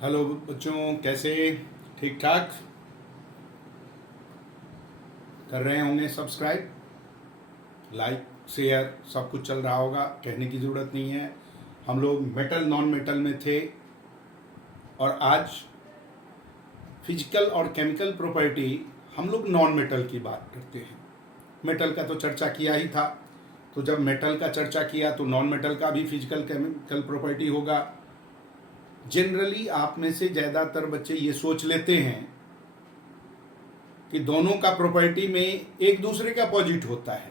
Hello बच्चों, कैसे? ठीक ठाक कर रहे होंगे? सब्सक्राइब, लाइक, शेयर सब कुछ चल रहा होगा, कहने की ज़रूरत नहीं है। हम लोग मेटल नॉन मेटल में थे और आज फिजिकल और केमिकल प्रॉपर्टी हम लोग नॉन मेटल की बात करते हैं। मेटल का तो चर्चा किया ही था, तो जब मेटल का चर्चा किया तो नॉन मेटल का भी फिजिकल केमिकल प्रॉपर्टी होगा। जनरली आप में से ज़्यादातर बच्चे ये सोच लेते हैं कि दोनों का प्रॉपर्टी में एक दूसरे का अपोजिट होता है,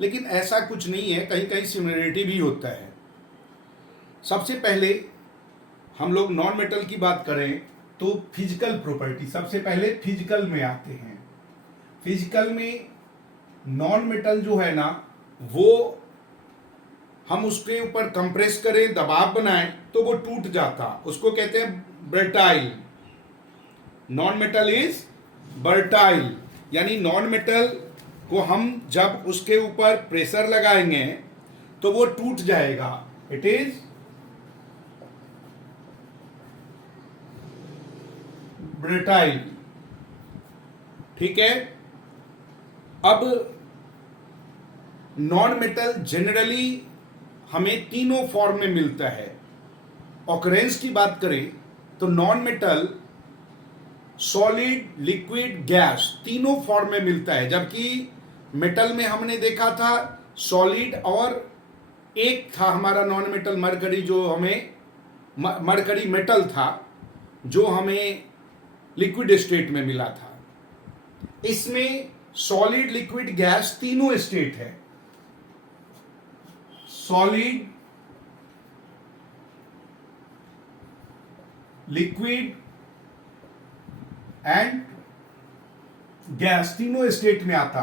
लेकिन ऐसा कुछ नहीं है, कहीं कहीं सिमिलरिटी भी होता है। सबसे पहले हम लोग नॉन मेटल की बात करें तो फिजिकल प्रॉपर्टी, सबसे पहले फिजिकल में आते हैं। फिजिकल में नॉन मेटल जो है ना, वो हम उसके ऊपर कंप्रेस करें, दबाव बनाएं तो वो टूट जाता, उसको कहते हैं ब्रेटाइल। नॉन मेटल इज बर्टाइल, यानी नॉन मेटल को हम जब उसके ऊपर प्रेशर लगाएंगे तो वो टूट जाएगा। It is brittle. ठीक है। अब नॉन मेटल जनरली हमें तीनों फॉर्म में मिलता है। ऑकरेंस की बात करें तो non metal solid, liquid, gas तीनों फॉर्म में मिलता है, जबकि मेटल में हमने देखा था सॉलिड और एक था हमारा नॉन मेटल मरकरी, जो हमें मरकरी मेटल था जो हमें लिक्विड स्टेट में मिला था। इसमें सॉलिड, लिक्विड, गैस तीनों स्टेट है। सॉलिड, लिक्विड एंड गैस तीनों स्टेट में आता।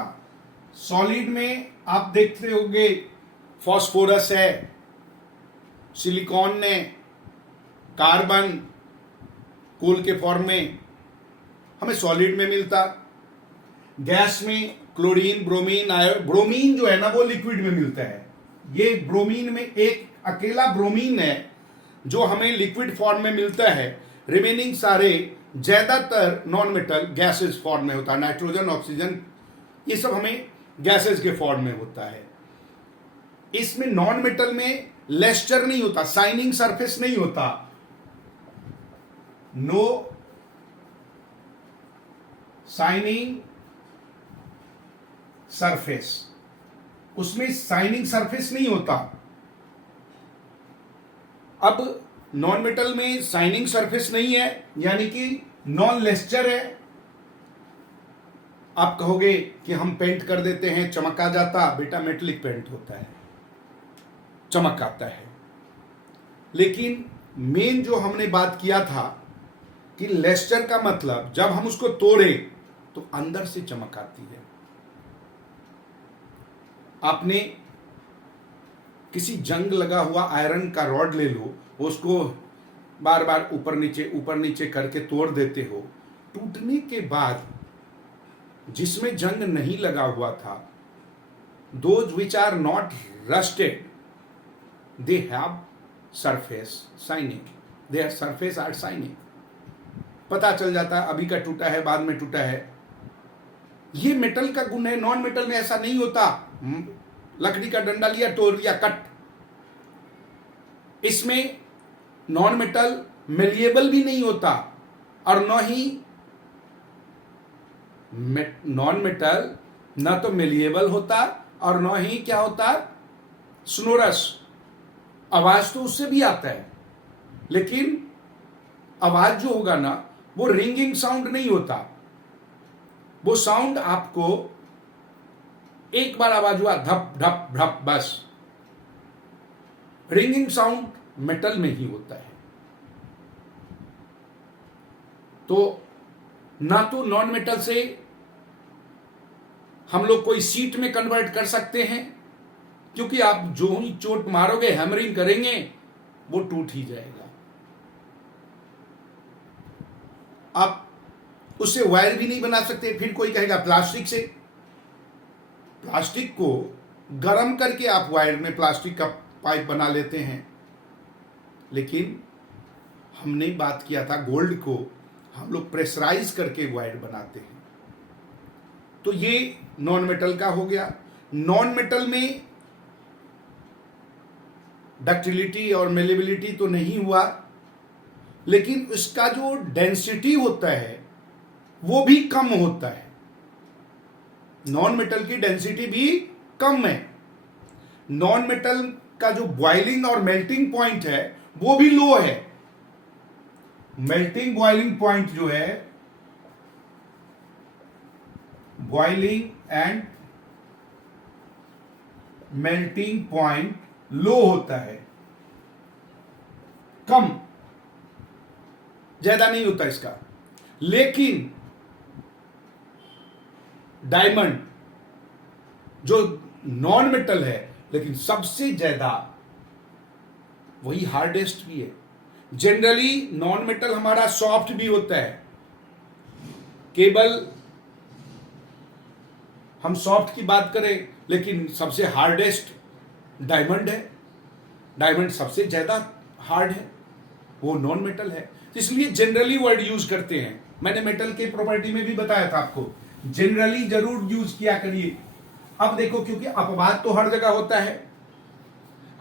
सॉलिड में आप देखते होंगे फॉस्फोरस है, सिलिकॉन ने, कार्बन कोल के फॉर्म में हमें सॉलिड में मिलता। गैस में क्लोरीन, ब्रोमीन, ब्रोमीन जो है ना वो लिक्विड में मिलता है। ये ब्रोमीन में एक अकेला ब्रोमीन है जो हमें लिक्विड फॉर्म में मिलता है। रिमेनिंग सारे ज्यादातर नॉन मेटल गैसेस फॉर्म में होता है। नाइट्रोजन, ऑक्सीजन, ये सब हमें गैसेस के फॉर्म में होता है। इसमें नॉन मेटल में लेस्टर नहीं होता, शाइनिंग सरफेस नहीं होता। नो शाइनिंग सरफेस, उसमें शाइनिंग सरफेस नहीं होता। अब नॉन मेटल में शाइनिंग सरफेस नहीं है, यानी कि नॉन लेस्टर है। आप कहोगे कि हम पेंट कर देते हैं, चमक आ जाता। बेटा मेटेलिक पेंट होता है, चमक आता है। लेकिन मेन जो हमने बात किया था कि लेस्टर का मतलब जब हम उसको तोड़े तो अंदर से चमक आती है। आपने किसी जंग लगा हुआ आयरन का रॉड ले लो, उसको बार बार ऊपर नीचे करके तोड़ देते हो, टूटने के बाद जिसमें जंग नहीं लगा हुआ था, those which are not rusted, they have surface shining, their surface are shining. पता चल जाता है अभी का टूटा है, बाद में टूटा है। ये मेटल का गुण है। नॉन मेटल में ऐसा नहीं होता। लकड़ी का डंडा लिया, तोड़ लिया, कट। इसमें नॉन मेटल मेलिएबल भी नहीं होता, और न ही नॉन मेटल ना तो मेलिएबल होता और न ही क्या होता, स्नोरस। आवाज तो उससे भी आता है, लेकिन आवाज जो होगा ना वो रिंगिंग साउंड नहीं होता। वो साउंड आपको एक बार आवाज हुआ, धप धप धप, बस। रिंगिंग साउंड मेटल में ही होता है। तो ना तो नॉन मेटल से हम लोग कोई सीट में कन्वर्ट कर सकते हैं, क्योंकि आप जो ही चोट मारोगे, हैमरिंग करेंगे, वो टूट ही जाएगा। आप उससे वायर भी नहीं बना सकते। फिर कोई कहेगा प्लास्टिक से, प्लास्टिक को गर्म करके आप वायर में प्लास्टिक का पाइप बना लेते हैं, लेकिन हमने बात किया था गोल्ड को हम लोग प्रेशराइज करके वायर बनाते हैं, तो ये नॉन मेटल का हो गया। नॉन मेटल में डक्टिलिटी और मेलेबिलिटी तो नहीं हुआ, लेकिन इसका जो डेंसिटी होता है वो भी कम होता है। नॉन मेटल की डेंसिटी भी कम है। नॉन मेटल का जो बॉइलिंग और मेल्टिंग पॉइंट है वो भी लो है। मेल्टिंग बॉइलिंग पॉइंट जो है, बॉइलिंग एंड मेल्टिंग पॉइंट लो होता है, कम, ज्यादा नहीं होता इसका। लेकिन डायमंड जो नॉन मेटल है लेकिन सबसे ज्यादा वही हार्डेस्ट भी है। जनरली नॉन मेटल हमारा सॉफ्ट भी होता है, केवल हम सॉफ्ट की बात करें लेकिन सबसे हार्डेस्ट डायमंड है। डायमंड सबसे ज्यादा हार्ड है, वो नॉन मेटल है। तो इसलिए जनरली वर्ड यूज करते हैं। मैंने मेटल के प्रॉपर्टी में भी बताया था आपको, जनरली जरूर यूज किया करिए। अब देखो, क्योंकि अपवाद तो हर जगह होता है।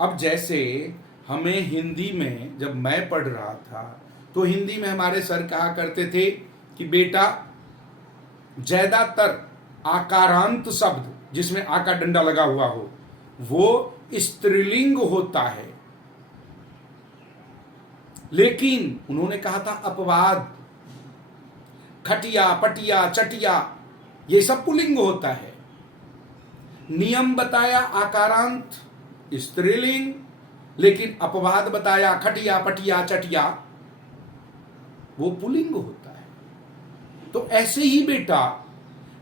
अब जैसे हमें हिंदी में जब मैं पढ़ रहा था तो हिंदी में हमारे सर कहा करते थे कि बेटा ज्यादातर आकारांत शब्द जिसमें आ का डंडा लगा हुआ हो वो स्त्रीलिंग होता है। लेकिन उन्होंने कहा था अपवाद, खटिया, पटिया, चटिया, ये सब पुल्लिंग होता है। नियम बताया आकारांत स्त्रीलिंग, लेकिन अपवाद बताया खटिया, पटिया, चटिया, वो पुल्लिंग होता है। तो ऐसे ही बेटा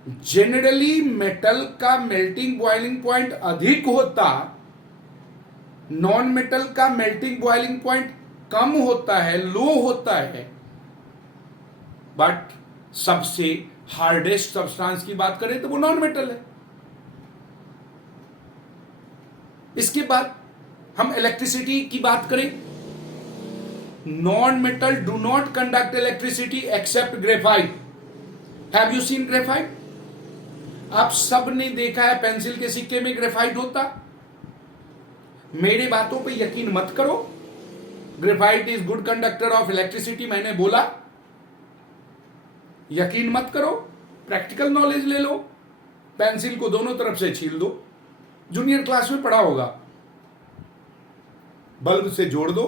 जनरली मेटल का मेल्टिंग बॉइलिंग पॉइंट अधिक होता, नॉन मेटल का मेल्टिंग बॉइलिंग पॉइंट कम होता है, लो होता है। बट सबसे हार्डेस्ट सब्सटेंस की बात करें तो वो नॉन मेटल है। इसके बाद हम इलेक्ट्रिसिटी की बात करें, non metal do not conduct electricity except graphite. Have you seen graphite? आप सब ने देखा है पेंसिल के सिक्के में ग्रेफाइट होता। मेरी बातों पे यकीन मत करो, graphite is good conductor of electricity, मैंने बोला। यकीन मत करो, प्रैक्टिकल नॉलेज ले लो। पेंसिल को दोनों तरफ से छील दो, जूनियर क्लास में पढ़ा होगा। बल्ब से जोड़ दो,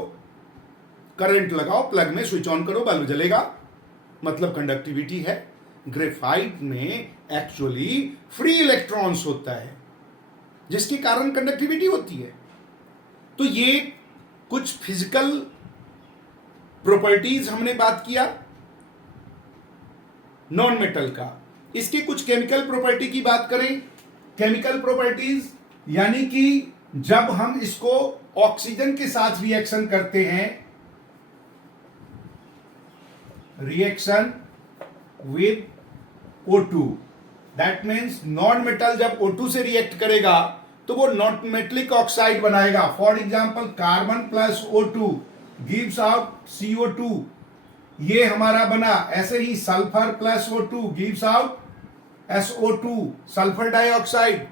करंट लगाओ, प्लग में स्विच ऑन करो, बल्ब जलेगा, मतलब कंडक्टिविटी है। ग्रेफाइट में एक्चुअली फ्री इलेक्ट्रॉन्स होता है जिसके कारण कंडक्टिविटी होती है। तो ये कुछ फिजिकल प्रॉपर्टीज हमने बात किया नॉन मेटल का। इसके कुछ केमिकल प्रॉपर्टी की बात करें, केमिकल प्रॉपर्टीज यानी कि जब हम इसको ऑक्सीजन के साथ रिएक्शन करते हैं, reaction with O2, that means non metal जब O2 से रिएक्ट करेगा तो वो नॉन मेटलिक ऑक्साइड बनाएगा। For example carbon plus O2 gives out CO2, ये हमारा बना। ऐसे ही sulphur plus O2 gives out SO2, sulphur dioxide.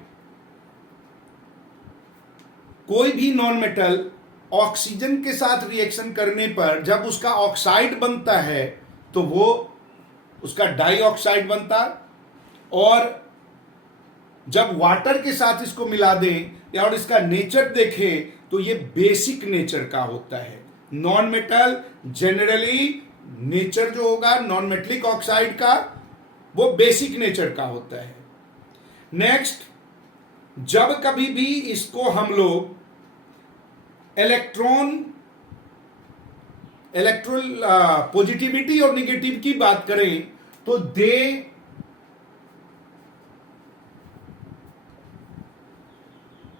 कोई भी नॉन मेटल ऑक्सीजन के साथ रिएक्शन करने पर जब उसका ऑक्साइड बनता है तो वो उसका डाइऑक्साइड बनता, और जब वाटर के साथ इसको मिला दें और इसका नेचर देखें तो ये बेसिक नेचर का होता है। नॉन मेटल जनरली नेचर जो होगा नॉन मेटलिक ऑक्साइड का वो बेसिक नेचर का होता है। नेक्स्ट, जब कभी भी इसको हम लोग इलेक्ट्रॉन पॉजिटिविटी और निगेटिव की बात करें तो they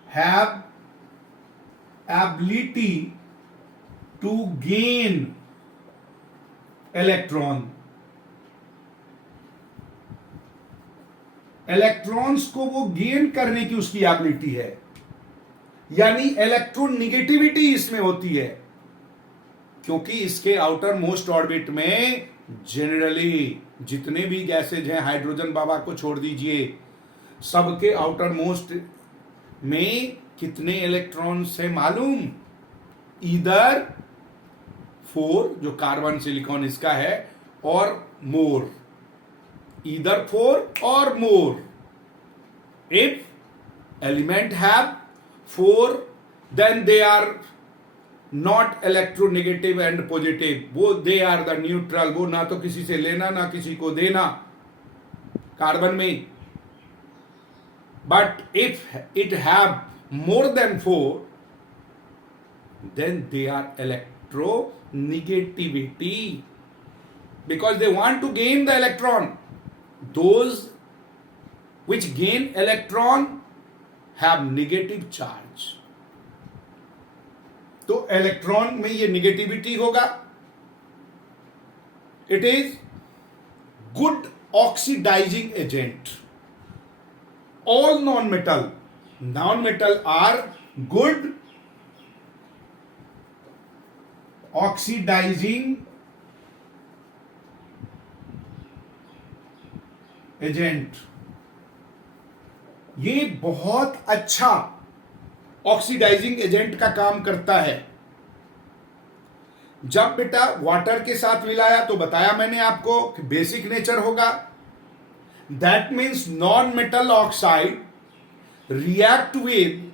have ability to gain electron. Electrons को वो गेन करने की उसकी एबिलिटी है, यानी इलेक्ट्रोनिगेटिविटी इसमें होती है। क्योंकि इसके आउटर मोस्ट ऑर्बिट में जनरली जितने भी गैसेज हैं, हाइड्रोजन बाबा को छोड़ दीजिए, सबके आउटर मोस्ट में कितने इलेक्ट्रॉन्स हैं मालूम? इधर 4, जो कार्बन सिलिकॉन इसका है, और मोर, इधर 4 और मोर. If element have 4, then they are not electronegative and positive. वो they are the neutral. वो ना तो किसी से लेना ना किसी को देना कार्बन में. But if it have more than 4, then they are electronegativity, because they want to gain the electron. Those which gain electron have negative charge. तो इलेक्ट्रॉन में ये निगेटिविटी होगा. It is good oxidising agent. All non metal are good oxidising agent. ये बहुत अच्छा oxidising agent का काम करता है. जब बेटा वाटर के साथ मिलाया तो बताया मैंने आपको कि बेसिक नेचर होगा. That means non metal oxide react with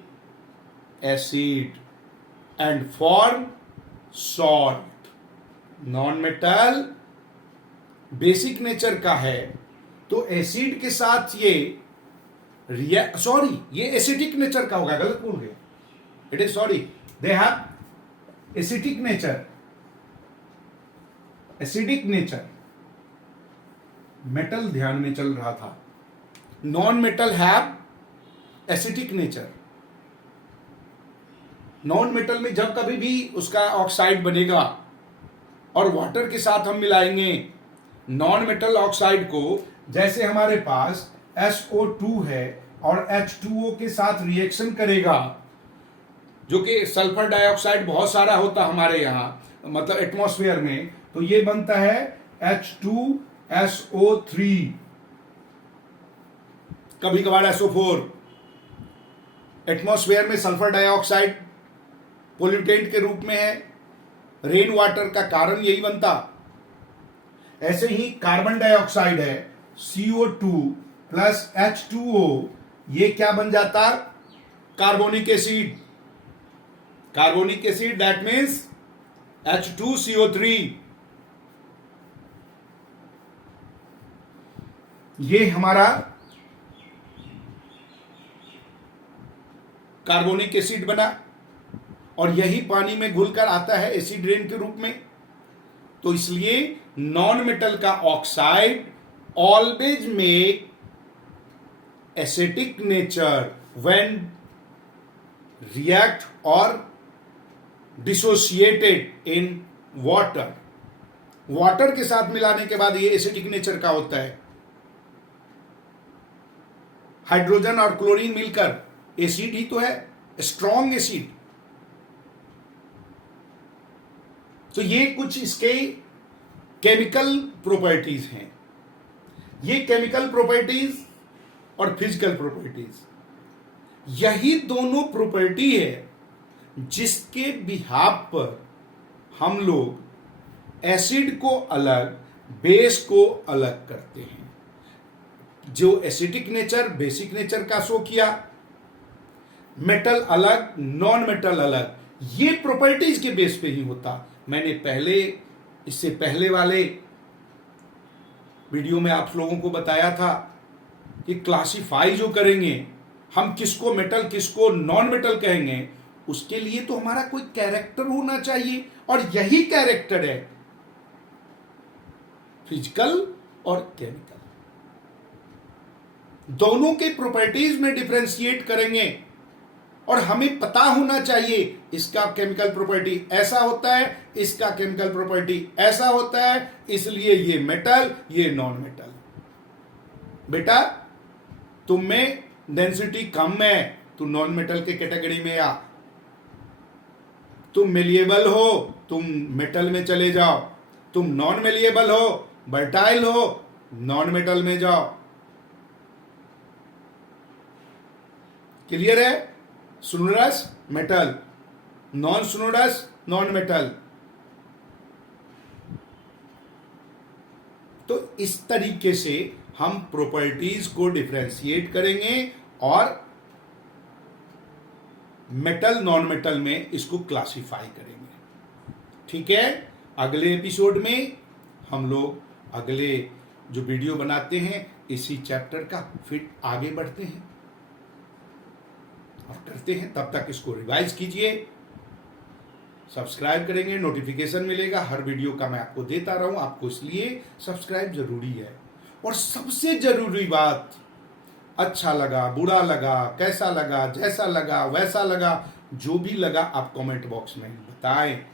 acid and form salt. Non metal basic nature का है तो एसिड के साथ ये ये एसिडिक नेचर का होगा. गलत बोल गया. It is they have acidic nature. Acidic nature. Metal ध्यान में चल रहा था. Non metal have acidic nature. Non metal में जब कभी भी उसका ऑक्साइड बनेगा और वाटर के साथ हम मिलाएंगे नॉन मेटल ऑक्साइड को, जैसे हमारे पास SO2 है और H2O के साथ रिएक्शन करेगा, जो कि सल्फर डाइऑक्साइड बहुत सारा होता हमारे यहाँ, मतलब एटमॉस्फेयर में, तो ये बनता है H2SO3, कभी कभार SO4. एटमॉस्फेयर में सल्फर डाइऑक्साइड पोल्यूटेंट के रूप में है. रेन वाटर का कारण यही बनता. ऐसे ही कार्बन डाइऑक्साइड है CO2 प्लस H2O, ये क्या बन जाता? Carbonic acid. Carbonic acid that means H2CO3. ये हमारा कार्बोनिक एसिड बना और यही पानी में घुलकर आता है एसिड रेन के रूप में. तो इसलिए नॉन मेटल का oxide always make acidic nature when react और डिसोसिएटेड इन वाटर. वाटर के साथ मिलाने के बाद ये एसिडिक नेचर का होता है. हाइड्रोजन और क्लोरीन मिलकर एसिड ही तो है, स्ट्रॉन्ग एसिड. तो ये कुछ इसके केमिकल प्रॉपर्टीज हैं. ये केमिकल प्रॉपर्टीज और फिजिकल प्रॉपर्टीज, यही दोनों प्रॉपर्टी है जिसके बिहाफ पर हम लोग एसिड को अलग, बेस को अलग करते हैं. जो एसिडिक नेचर बेसिक नेचर का शो किया, मेटल अलग नॉन मेटल अलग, ये प्रॉपर्टीज के बेस पे ही होता. मैंने इससे पहले वाले वीडियो में आप लोगों को बताया था कि क्लासिफाई जो करेंगे हम, किसको मेटल किसको नॉन मेटल कहेंगे, उसके लिए तो हमारा कोई कैरेक्टर होना चाहिए, और यही कैरेक्टर है फिजिकल और केमिकल. दोनों के प्रॉपर्टीज में डिफरेंशिएट करेंगे और हमें पता होना चाहिए इसका केमिकल प्रॉपर्टी ऐसा होता है, इसका केमिकल प्रॉपर्टी ऐसा होता है, इसलिए ये मेटल ये नॉन मेटल. बेटा तुम में डेंसिटी कम है, तू नॉन मेटल के कैटेगरी में आ. तुम मेलिएबल हो, तुम मेटल में चले जाओ। तुम नॉन मेलिएबल हो, बर्टाइल हो, नॉन मेटल में जाओ। क्लियर है? Sonorous metal, non sonorous non metal. तो इस तरीके से हम प्रॉपर्टीज को डिफरेंशिएट करेंगे और मेटल नॉन मेटल में इसको क्लासिफाई करेंगे। ठीक है? अगले एपिसोड में हम लोग अगले जो वीडियो बनाते हैं इसी चैप्टर का, फिर आगे बढ़ते हैं और करते हैं। तब तक इसको रिवाइज कीजिए, सब्सक्राइब करेंगे, नोटिफिकेशन मिलेगा हर वीडियो का, मैं आपको देता रहूं। आपको इसलिए सब्सक्राइब जरूरी है। और सबसे जरूरी बात, अच्छा लगा, बुरा लगा, कैसा लगा, जैसा लगा वैसा लगा, जो भी लगा आप कमेंट बॉक्स में बताएं।